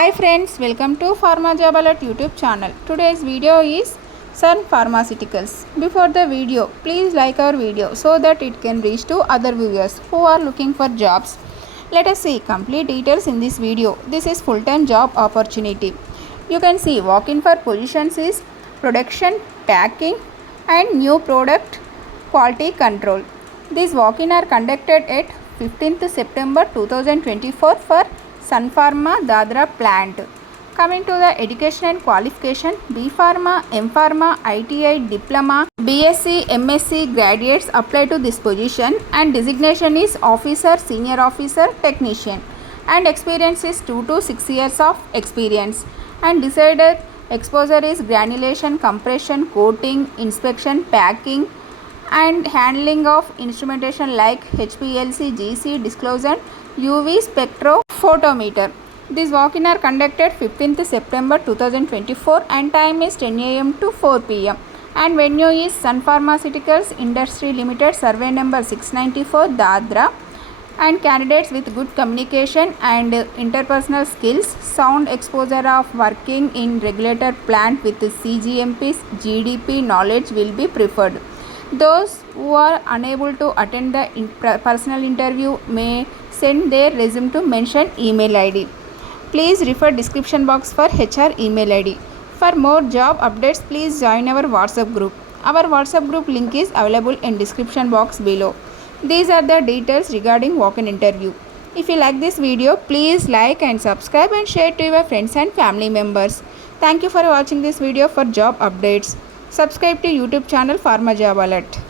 Hi friends, welcome to Pharma Job Alert YouTube channel. Today's video is Sun Pharmaceuticals. Before the video, please like our video so that it can reach to other viewers who are looking for jobs. Let us see complete details in this video. This is full-time job opportunity. You can see walk-in for positions is production, packing and new product quality control. These walk-in are conducted at 15th September 2024 for Sun Pharma Dadra plant. Coming to the education and qualification, B.Pharma, M.Pharm, ITI, Diploma, B.Sc, M.Sc graduates apply to this position and designation is officer, senior officer, technician and experience is 2 to 6 years of experience and decided exposure is granulation, compression, coating, inspection, packing and handling of instrumentation like HPLC, GC, disclosure, UV spectrophotometer. These walk-in are conducted 15th September 2024 and time is 10 am to 4 pm and venue is Sun Pharmaceuticals Industry Limited, survey number 694, Dadra, and candidates with good communication and interpersonal skills, sound exposure of working in regulated plant with CGMP's GDP knowledge will be preferred. Those who are unable to attend the personal interview may send their resume to mentioned email ID. Please refer description box for HR email ID. For more job updates, please join our WhatsApp group. Our WhatsApp group link is available in description box below. These are the details regarding walk-in interview. If you like this video, please like and subscribe and share to your friends and family members. Thank you for watching this video. For job updates, subscribe to YouTube channel Pharma Job Alert.